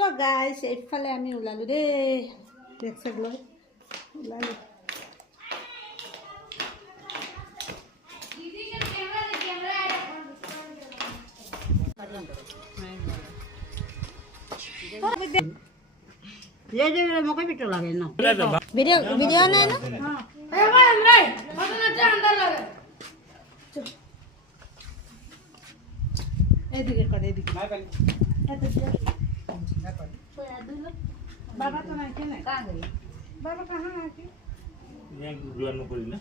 so guys এইফালে আমি ওলালো দেই বেগ চেগ লৈ ওলালো ये जे मकई पिटो लागे ना वीडियो वीडियो नहीं ना ए भाई नहीं मत ना अंदर लगे এদিকে করে এদিকে बाबा तो नहीं के नहीं कहां गई बाबा कहां है कि ये जुआन में करी ना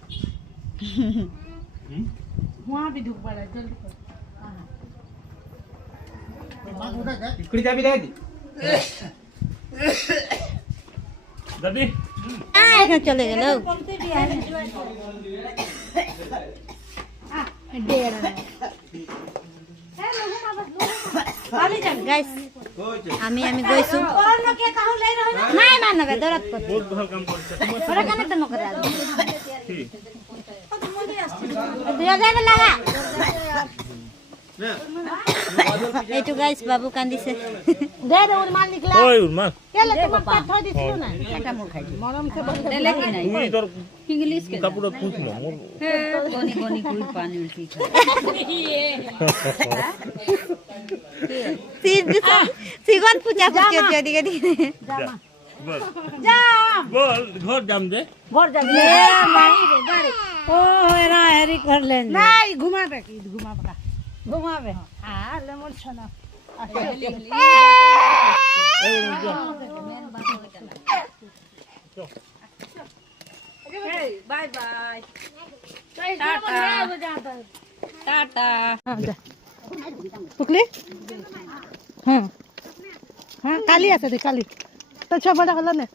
वहां भी धूप पड़ा जल्दी कर इकड़ी चाबी दे दी दादी आ चले गेलो गाइस আমি গৈছো নাই মানবে দরত পড় बहुत ভাল काम करছে ওরা কেন তো নকরা ठीक দিয়া যাবে লাগা এইটো গাইস বাবু কান্দিছে दे दे और माल निकला ओए उर्मा केले तुम पेट थोड़ी दिसलो ना এটা মোর খাই मरम से बोल देले कि नहीं তুই তোর इंग्लिश के কাপড় খুঁজছিল মোর कोनी कोनी कुल पानी उल्टी সিগন পূজা করছে এদিকে এদিকে বল जा বল ঘর জাম দে भर जा এ মারি রে বাড়ি ओ एरा हेरी कर ले नहीं घुमाबे की घुमाबे घुमावे हां ले मोर छना बाय बाय टाटा टाटा पुकली हां हां काली আছে দে কালি তো ছবড়া হলো না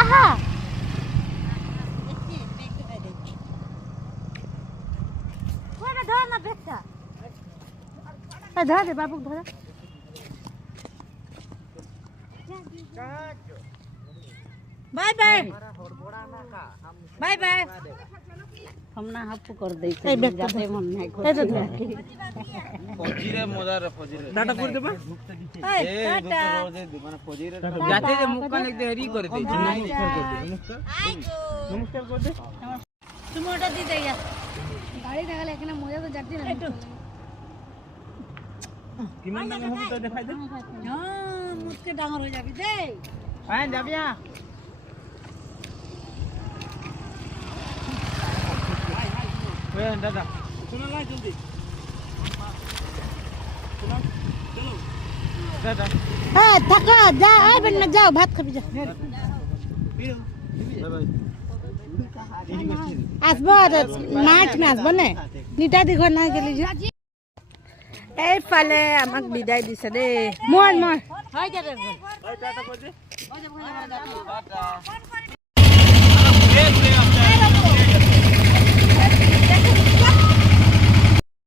আহা ওরে ধর না বেটা ধর দে বাবু ধর बाय बाय बाय बाय हम ना हप कर दे जाते मन नहीं कर फौजीरे मजा फौजीरे টাটা করে দেবা ए মানে फौजीरे जाते जे मुख कान एकदम हेरी कर दे नमस्कार कर दे नमस्कार कर दे तुम ओटा दी दे या গাড়ি দেখালে এখানে মজা তো যাচ্ছে না কিমান দাম হবে তো দেখাই দে हां मुझके डांगर हो जाबी दे आए जाबिया ओए दादा শুনো না জলদি दादा হ্যাঁ থাকো যা আইবে না যাও ভাত খাবি যা আসবো মাছ মে আসবো না নিটা দি ঘর না গেলি যে এইফালে আমাক বিদায় দিছে দেই মই হয় যাবে টাটা করে দে टाटा